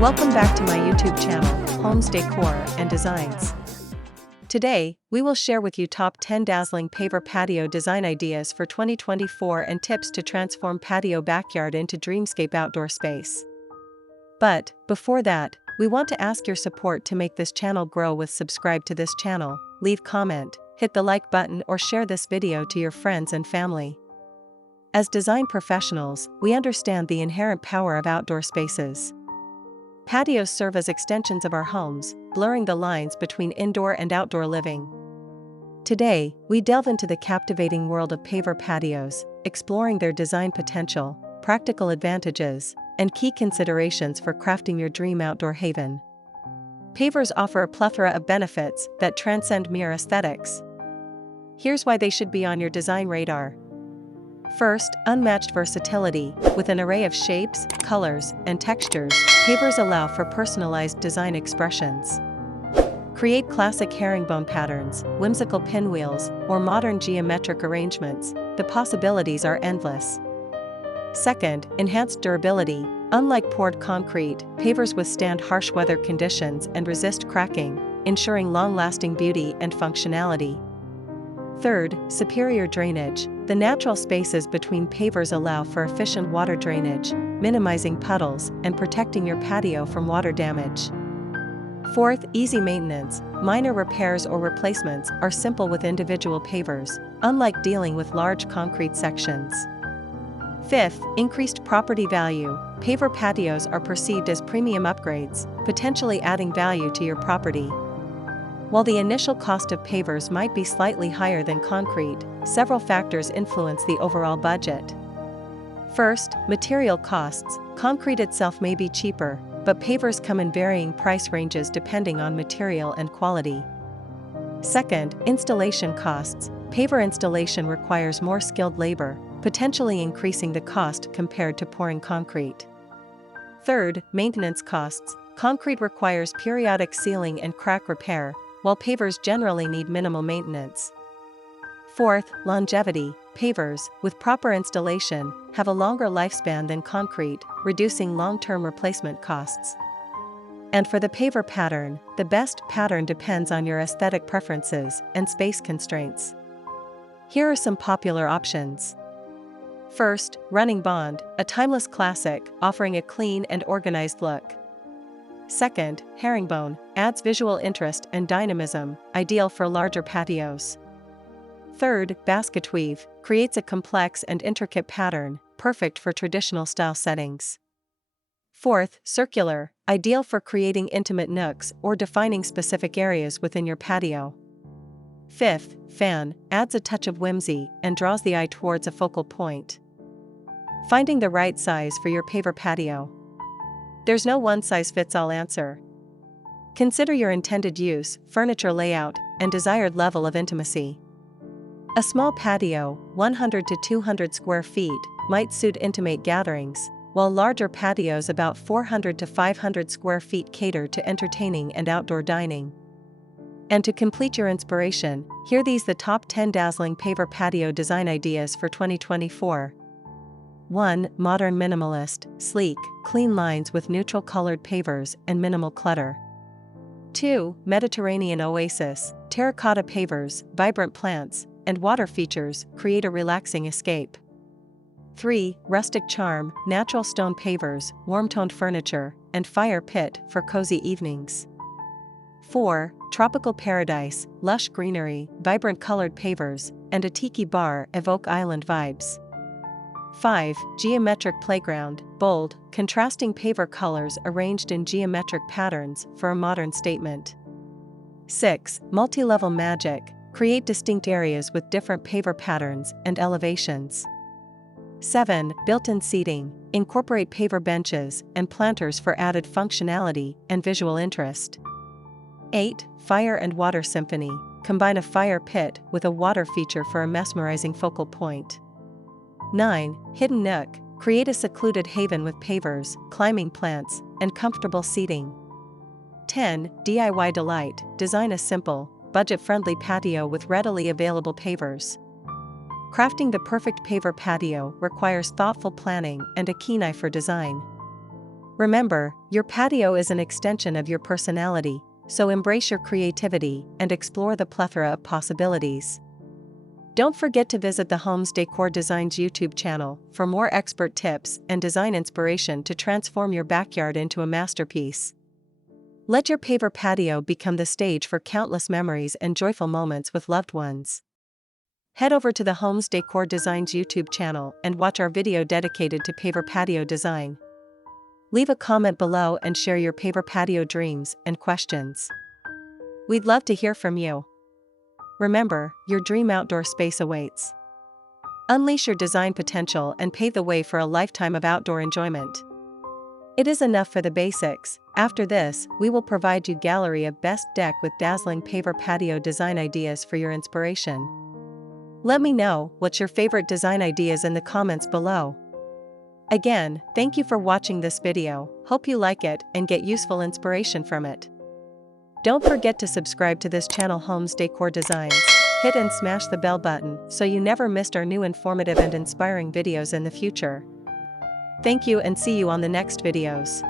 Welcome back to my YouTube channel, Homes Decor and Designs. Today, we will share with you top 10 dazzling paver patio design ideas for 2024 and tips to transform patio backyard into dreamscape outdoor space. But, before that, we want to ask your support to make this channel grow with subscribe to this channel, leave comment, hit the like button or share this video to your friends and family. As design professionals, we understand the inherent power of outdoor spaces. Patios serve as extensions of our homes, blurring the lines between indoor and outdoor living. Today, we delve into the captivating world of paver patios, exploring their design potential, practical advantages, and key considerations for crafting your dream outdoor haven. Pavers offer a plethora of benefits that transcend mere aesthetics. Here's why they should be on your design radar. First, unmatched versatility. With an array of shapes, colors, and textures, pavers allow for personalized design expressions. Create classic herringbone patterns, whimsical pinwheels, or modern geometric arrangements. The possibilities are endless. Second, enhanced durability. Unlike poured concrete, pavers withstand harsh weather conditions and resist cracking, ensuring long-lasting beauty and functionality. Third, superior drainage. The natural spaces between pavers allow for efficient water drainage, minimizing puddles and protecting your patio from water damage. Fourth, easy maintenance. Minor repairs or replacements are simple with individual pavers, unlike dealing with large concrete sections. Fifth, increased property value. Paver patios are perceived as premium upgrades, potentially adding value to your property. While the initial cost of pavers might be slightly higher than concrete, several factors influence the overall budget. First, material costs. Concrete itself may be cheaper, but pavers come in varying price ranges depending on material and quality. Second, installation costs. Paver installation requires more skilled labor, potentially increasing the cost compared to pouring concrete. Third, maintenance costs. Concrete requires periodic sealing and crack repair, while pavers generally need minimal maintenance. Fourth, longevity. Pavers, with proper installation, have a longer lifespan than concrete, reducing long-term replacement costs. And for the paver pattern, the best pattern depends on your aesthetic preferences and space constraints. Here are some popular options. First, running bond, a timeless classic, offering a clean and organized look. Second, herringbone, adds visual interest and dynamism, ideal for larger patios. Third, basket weave, creates a complex and intricate pattern, perfect for traditional style settings. Fourth, circular, ideal for creating intimate nooks or defining specific areas within your patio. Fifth, fan, adds a touch of whimsy and draws the eye towards a focal point. Finding the right size for your paver patio. There's no one-size-fits-all answer. Consider your intended use, furniture layout, and desired level of intimacy. A small patio, 100 to 200 square feet, might suit intimate gatherings, while larger patios about 400 to 500 square feet cater to entertaining and outdoor dining. And to complete your inspiration, here these the top 10 dazzling paver patio design ideas for 2024. 1. Modern minimalist, sleek, clean lines with neutral-colored pavers and minimal clutter. 2. Mediterranean oasis, terracotta pavers, vibrant plants, and water features create a relaxing escape. 3. Rustic charm, natural stone pavers, warm-toned furniture, and fire pit for cozy evenings. 4. Tropical paradise, lush greenery, vibrant colored pavers, and a tiki bar evoke island vibes. 5. Geometric playground, bold, contrasting paver colors arranged in geometric patterns for a modern statement. 6. Multi-level magic, create distinct areas with different paver patterns and elevations. 7. Built-in seating, incorporate paver benches and planters for added functionality and visual interest. 8. Fire and water symphony, combine a fire pit with a water feature for a mesmerizing focal point. 9. Hidden nook, create a secluded haven with pavers, climbing plants, and comfortable seating. 10. DIY delight, design a simple, budget-friendly patio with readily available pavers. Crafting the perfect paver patio requires thoughtful planning and a keen eye for design. Remember, your patio is an extension of your personality, so embrace your creativity and explore the plethora of possibilities. Don't forget to visit the Homes Decor Designs YouTube channel for more expert tips and design inspiration to transform your backyard into a masterpiece. Let your Paver Patio become the stage for countless memories and joyful moments with loved ones. Head over to the Homes Decor Designs YouTube channel and watch our video dedicated to Paver Patio design. Leave a comment below and share your Paver Patio dreams and questions. We'd love to hear from you. Remember, your dream outdoor space awaits. Unleash your design potential and pave the way for a lifetime of outdoor enjoyment. It is enough for the basics. After this, we will provide you gallery of best deck with dazzling Paver Patio design ideas for your inspiration. Let me know what's your favorite design ideas in the comments below. Again, thank you for watching this video. Hope you like it and get useful inspiration from it. Don't forget to subscribe to this channel Homes Decor Designs. Hit and smash the bell button so you never missed our new informative and inspiring videos in the future. Thank you and see you on the next videos.